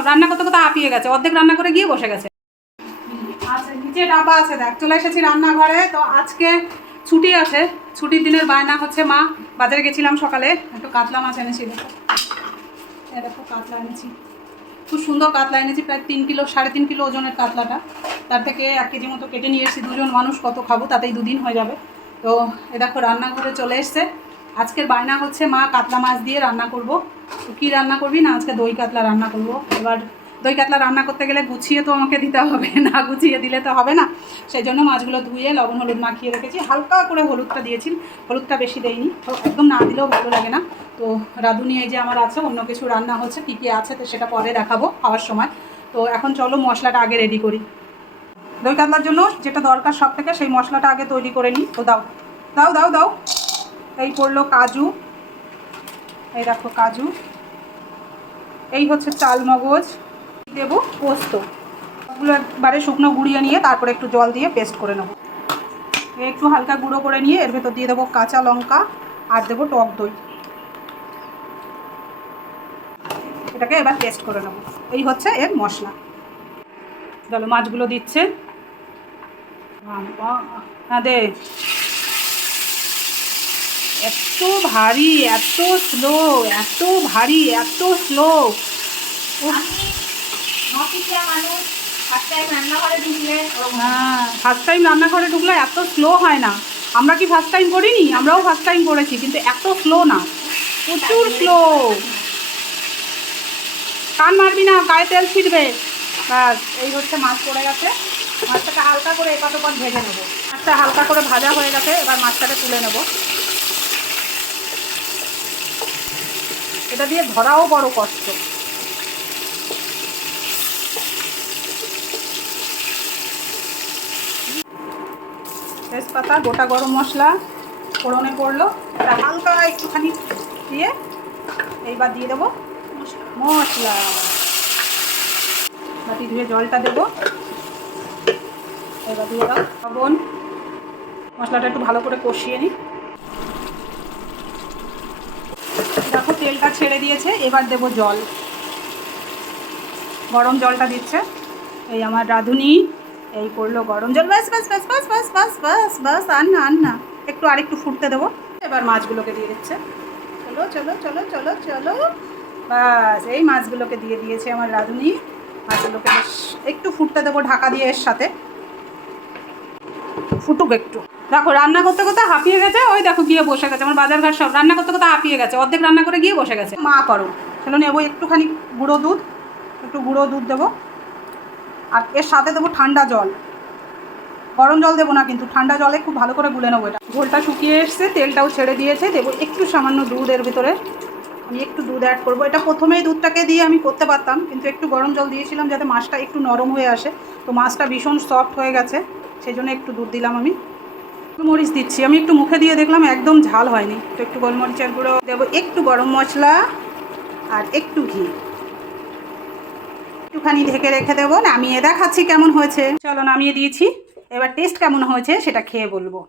সব রান্না করতে করতে হাঁপিয়ে গেছে, অর্ধেক রান্না করে গিয়ে বসে গেছে। আচ্ছা নিচে ডাব্বা আছে, দেখ চলে এসেছি রান্নাঘরে। তো আজকে ছুটি আছে, ছুটির দিনের বায়না হচ্ছে মা বাজারে গেছিলাম সকালে, একটু কাতলা মাছ এনেছি। দেখো কাতলা এনেছি, খুব সুন্দর কাতলা এনেছি, প্রায় 3 কিলো 3.5 কিলো ওজনের কাতলাটা। তার থেকে 1 কেজি মতো কেটে নিয়ে এসেছি, দুজন মানুষ কত খাবো, তাতেই 2 দিন হয়ে যাবে। তো এ দেখো রান্নাঘরে চলে এসছে। আজকের বায়না হচ্ছে মা কাতলা মাছ দিয়ে রান্না করব। তো কী রান্না করবি না, আজকে দই কাতলা রান্না করব। এবার দই কাতলা রান্না করতে গেলে গুছিয়ে তো আমাকে দিতে হবে, না গুছিয়ে দিলে তো হবে না। সেই জন্য মাছগুলো ধুয়ে লবণ হলুদ মাখিয়ে রেখেছি, হালকা করে হলুদটা দিয়েছি, হলুদটা বেশি দেয়নি, একদম না দিলেও ভালো লাগে না। তো রাঁধুনি এই যে আমার আছে, অন্য কিছু রান্না হচ্ছে, কী কী আছে তো সেটা পরে দেখাবো খাওয়ার সময়। তো এখন চলো মশলাটা আগে রেডি করি। দই কাতলার জন্য যেটা দরকার সব থেকে, সেই মশলাটা আগে তৈরি করে নিই। তো দাও দাও দাও দাও। এই পড়লো কাজু, এই দেখো কাজু, এই হচ্ছে চাল মগজ, দেবো পোস্ত, ওগুলো একবারে শুকনো গুঁড়িয়ে নিয়ে তারপরে একটু জল দিয়ে পেস্ট করে নেবো। একটু হালকা গুঁড়ো করে নিয়ে এর ভেতর দিয়ে দেবো কাঁচা লঙ্কা আর দেবো টক দই। এটাকে এবার পেস্ট করে নেবো। এই হচ্ছে এর মশলা। চলো মাছগুলো দিচ্ছে, হ্যাঁ দে। এত ভারী, এত স্লো, এত ভারী, এত স্লো। হ্যাঁ ফার্স্ট টাইম রান্নাঘরে ঢুকলে এত স্লো হয় না। আমরা কি ফার্স্ট টাইম করিনি? আমরাও ফার্স্ট টাইম করেছি, কিন্তু এত স্লো না, প্রচুর স্লো। কান মারবি না, গায়ে তেল ছিটবে। ব্যাস এই হচ্ছে মাছ পড়ে গেছে। মাছটাকে হালকা করে এপাত ওপাত ভেজে নেবো। মাছটা হালকা করে ভাজা হয়ে গেছে, এবার মাছটাকে তুলে নেব। এটা দিয়ে ধরাও বড় কষ্ট। তেজপাতা, গোটা গরম মশলা ফোড়নে পড়লো, এটা হালকা একটুখানি দিয়ে এইবার দিয়ে দেবো মশলা। বাটি ধুয়ে জলটা দেবো, এবার দিয়ে দাও লবণ। মশলাটা একটু ভালো করে কষিয়ে নিই। দেখো তেলটা ছেড়ে দিয়েছে, এবার দেবো জল। গরম জলটা দিচ্ছে এই আমার রাঁধুনি। এই করলো গরম জল, বাস বাস বাস বাস বাস বাস বাস বাস, আর না আর না, একটু আরেকটু ফুটতে দেবো। এবার মাছগুলোকে দিয়ে দিচ্ছে। চলো চলো চলো চলো চলো, বাস এই মাছগুলোকে দিয়ে দিয়েছে আমার রাঁধুনি। মাছগুলোকে বেশ একটু ফুটতে দেবো ঢাকা দিয়ে, এর সাথে ফুটুক একটু। দেখো রান্না করতে করতে হাঁপিয়ে গেছে, ওই দেখো গিয়ে বসে গেছে। আমার বাজার ঘাট সব রান্না করতে করতে হাঁপিয়ে গেছে, অর্ধেক রান্না করে গিয়ে বসে গেছে। মা করো, চলো নেবো একটুখানি গুঁড়ো দুধ, একটু গুঁড়ো দুধ দেবো, আর এর সাথে দেবো ঠান্ডা জল। গরম জল দেবো না কিন্তু, ঠান্ডা জলে খুব ভালো করে গুলে নেবো। এটা ঝোলটা শুকিয়ে এসছে, তেলটাও ছেড়ে দিয়েছে, দেবো একটু সামান্য দুধ এর ভিতরে। আমি একটু দুধ অ্যাড করবো। এটা প্রথমেই দুধটাকে দিয়ে আমি করতে পারতাম, কিন্তু একটু গরম জল দিয়েছিলাম যাতে মাছটা একটু নরম হয়ে আসে। তো মাছটা ভীষণ সফট হয়ে গেছে, সেই জন্য একটু দুধ দিলাম আমি। মরিচ দিচ্ছি, আমি একটু মুখে দিয়ে দেখলাম একদম ঝাল হয়নি, তো একটু গোলমরিচের গুঁড়ো দেবো, একটু গরম মশলা আর একটু ঘি। একটুখানি ঢেকে রেখে দেবো, নামিয়ে দেখাচ্ছি কেমন হয়েছে। চলো নামিয়ে দিয়েছি, এবার টেস্ট কেমন হয়েছে সেটা খেয়ে বলবো।